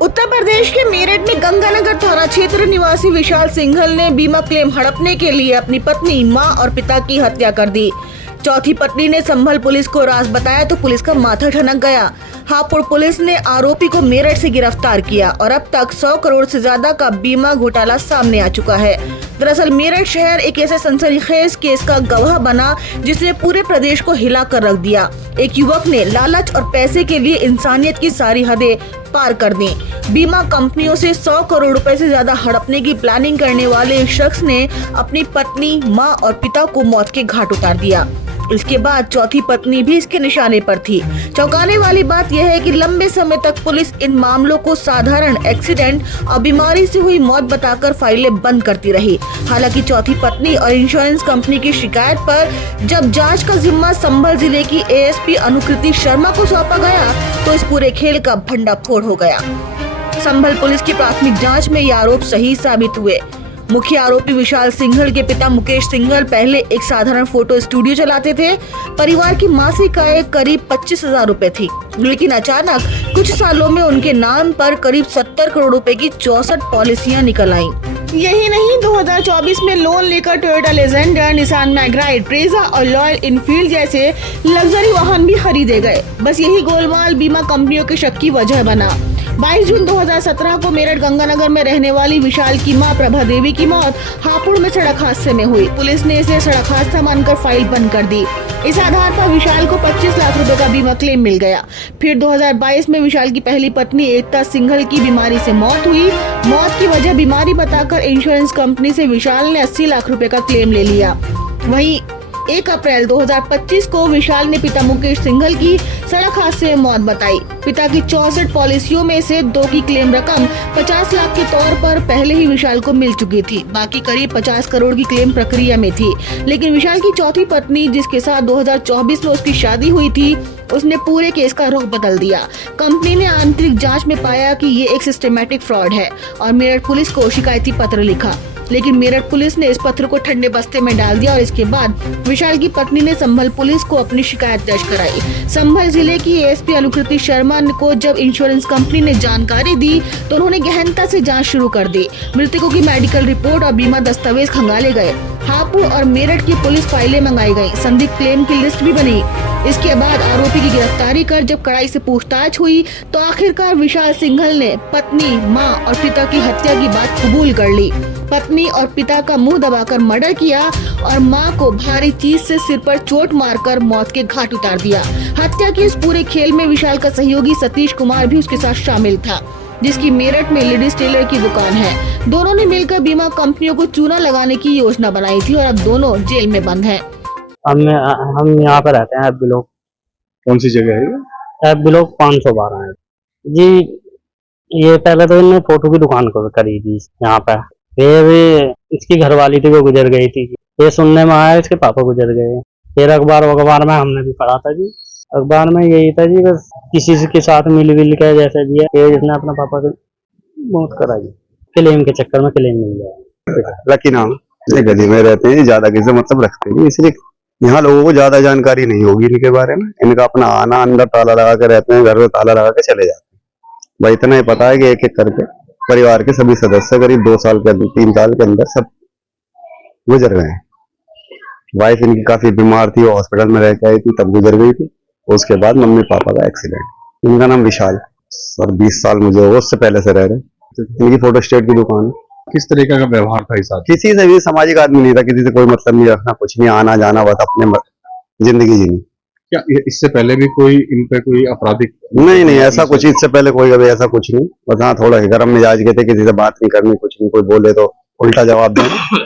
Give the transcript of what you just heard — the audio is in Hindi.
उत्तर प्रदेश के मेरठ में गंगानगर थाना क्षेत्र निवासी विशाल सिंघल ने बीमा क्लेम हड़पने के लिए अपनी पत्नी, मां और पिता की हत्या कर दी। चौथी पत्नी ने संभल पुलिस को राज बताया तो पुलिस का माथा ठनक गया। हापुड़ पुलिस ने आरोपी को मेरठ से गिरफ्तार किया और अब तक 100 करोड़ से ज्यादा का बीमा घोटाला सामने आ चुका है। दरअसल मेरठ शहर एक ऐसे सनसनीखेज केस का गवाह बना जिसने पूरे प्रदेश को हिला कर रख दिया। एक युवक ने लालच और पैसे के लिए इंसानियत की सारी हदें पार कर दी। बीमा कंपनियों से 100 करोड़ रुपए से ज्यादा हड़पने की प्लानिंग करने वाले एक शख्स ने अपनी पत्नी, मां और पिता को मौत के घाट उतार दिया। इसके बाद चौथी पत्नी भी इसके निशाने पर थी। चौंकाने वाली बात यह है कि लंबे समय तक पुलिस इन मामलों को साधारण एक्सीडेंट और बीमारी से हुई मौत बताकर फाइलें बंद करती रही। हालांकि चौथी पत्नी और इंश्योरेंस कंपनी की शिकायत पर जब जांच का जिम्मा संभल जिले की एएसपी अनुकृति शर्मा को सौंपा गया तो इस पूरे खेल का भंडाफोड़ हो गया। संभल पुलिस की प्राथमिक जाँच में ये आरोप सही साबित हुए। मुख्य आरोपी विशाल सिंघल के पिता मुकेश सिंघल पहले एक साधारण फोटो स्टूडियो चलाते थे। परिवार की मासिक आय करीब 25,000 रुपए थी, लेकिन अचानक कुछ सालों में उनके नाम पर करीब 70 करोड़ रुपए की 64 पॉलिसियां निकल आईं। यही नहीं, 2024 में लोन लेकर टोयोटा लेजेंडर, निसान मैग्राइट, ब्रेजा और रॉयल इनफील्ड जैसे लग्जरी वाहन भी खरीदे गए। बस यही गोलमाल बीमा कंपनियों के शक की वजह बना। 22 जून 2017 को मेरठ गंगानगर में रहने वाली विशाल की मां प्रभा देवी की मौत हापुड़ में सड़क हादसे में हुई। पुलिस ने इसे सड़क हादसा मानकर फाइल बंद कर दी। इस आधार पर विशाल को 25 लाख रुपए का बीमा क्लेम मिल गया। फिर 2022 में विशाल की पहली पत्नी एकता सिंघल की बीमारी से मौत हुई। मौत की वजह बीमारी बताकर इंश्योरेंस कंपनी से विशाल ने 80 लाख रुपए का क्लेम ले लिया। वहीं 1 अप्रैल 2025 को विशाल ने पिता मुकेश सिंघल की सड़क हादसे में मौत बताई। पिता की 64 पॉलिसियों में से 2 की क्लेम रकम 50 लाख के तौर पर पहले ही विशाल को मिल चुकी थी। बाकी करीब 50 करोड़ की क्लेम प्रक्रिया में थी। लेकिन विशाल की चौथी पत्नी, जिसके साथ 2024 में उसकी शादी हुई थी, उसने पूरे केस का रुख बदल दिया। कंपनी ने आंतरिक जांच में पाया कि ये एक सिस्टमैटिक फ्रॉड है और मेरठ पुलिस को शिकायती पत्र लिखा। लेकिन मेरठ पुलिस ने इस पत्र को ठंडे बस्ते में डाल दिया और इसके बाद विशाल की पत्नी ने संभल पुलिस को अपनी शिकायत दर्ज कराई। संभल जिले की एएसपी अनुकृति शर्मा को जब इंश्योरेंस कंपनी ने जानकारी दी तो उन्होंने गहनता से जांच शुरू कर दी। मृतकों की मेडिकल रिपोर्ट और बीमा दस्तावेज खंगाले गए। हापुड़ और मेरठ की पुलिस फाइलें मंगाई गई। संदिग्ध क्लेम की लिस्ट भी बनी। इसके बाद आरोपी की गिरफ्तारी कर जब कड़ाई से पूछताछ हुई तो आखिरकार विशाल सिंघल ने पत्नी, मां और पिता की हत्या की बात कबूल कर ली। पत्नी और पिता का मुंह दबाकर मर्डर किया और मां को भारी चीज से सिर पर चोट मारकर मौत के घाट उतार दिया। हत्या के इस पूरे खेल में विशाल का सहयोगी सतीश कुमार भी उसके साथ शामिल था, जिसकी मेरठ में लेडीज टेलर की दुकान है। दोनों ने मिलकर बीमा कंपनियों को चूना लगाने की योजना बनाई थी और अब दोनों जेल में बंद हैं। हम यहाँ पर रहते हैं एफ ब्लॉक। कौन सी जगह है? एफ ब्लॉक 512 है जी। ये पहले तो इन्होंने फोटो की दुकान को करी थी यहाँ पर। फिर इसकी घरवाली थी, वो गुजर गई थी। ये सुनने में आया इसके पापा गुजर गए। फिर अखबार में हमने भी पढ़ा था जी। अखबार में यही था जी, बस किसी के साथ मिल के जैसे भी है, जिसने अपना पापा की मौत कराई। क्लेम के चक्कर में क्लेम मिल गया। लकी नाम गली में रहते हैं, ज्यादा किसी मतलब रखते हैं, इसलिए यहाँ लोगों को ज्यादा जानकारी नहीं होगी इनके बारे में। इनका अपना आना, अंदर ताला लगा के रहते हैं, घर में ताला लगा के चले जाते हैं। भाई इतना ही पता है कि एक एक करके परिवार के सभी सदस्य करीब 2 साल के अंदर, 3 साल के अंदर सब गुजर गए हैं। वाइफ इनकी काफी बीमार थी, वो हॉस्पिटल में रह के आई थी, तब गुजर गई थी। उसके बाद मम्मी पापा का एक्सीडेंट। इनका नाम विशाल और 20 साल मुझे उससे पहले से रह रहे। इनकी फोटो स्टेट की दुकान है। किस तरीके का व्यवहार था इस आदमी? किसी से भी सामाजिक आदमी नहीं था, किसी से कोई मतलब नहीं रखना, कुछ नहीं, आना जाना, बस अपने जिंदगी जीनी। क्या इससे पहले भी कोई इन पे कोई आपराधिक? नहीं, ऐसा कुछ इससे पहले कोई कभी ऐसा कुछ नहीं। बस हाँ, थोड़ा गर्म मिजाज के थे, किसी से बात नहीं करनी, कुछ नहीं, कोई बोले तो उल्टा जवाब देना,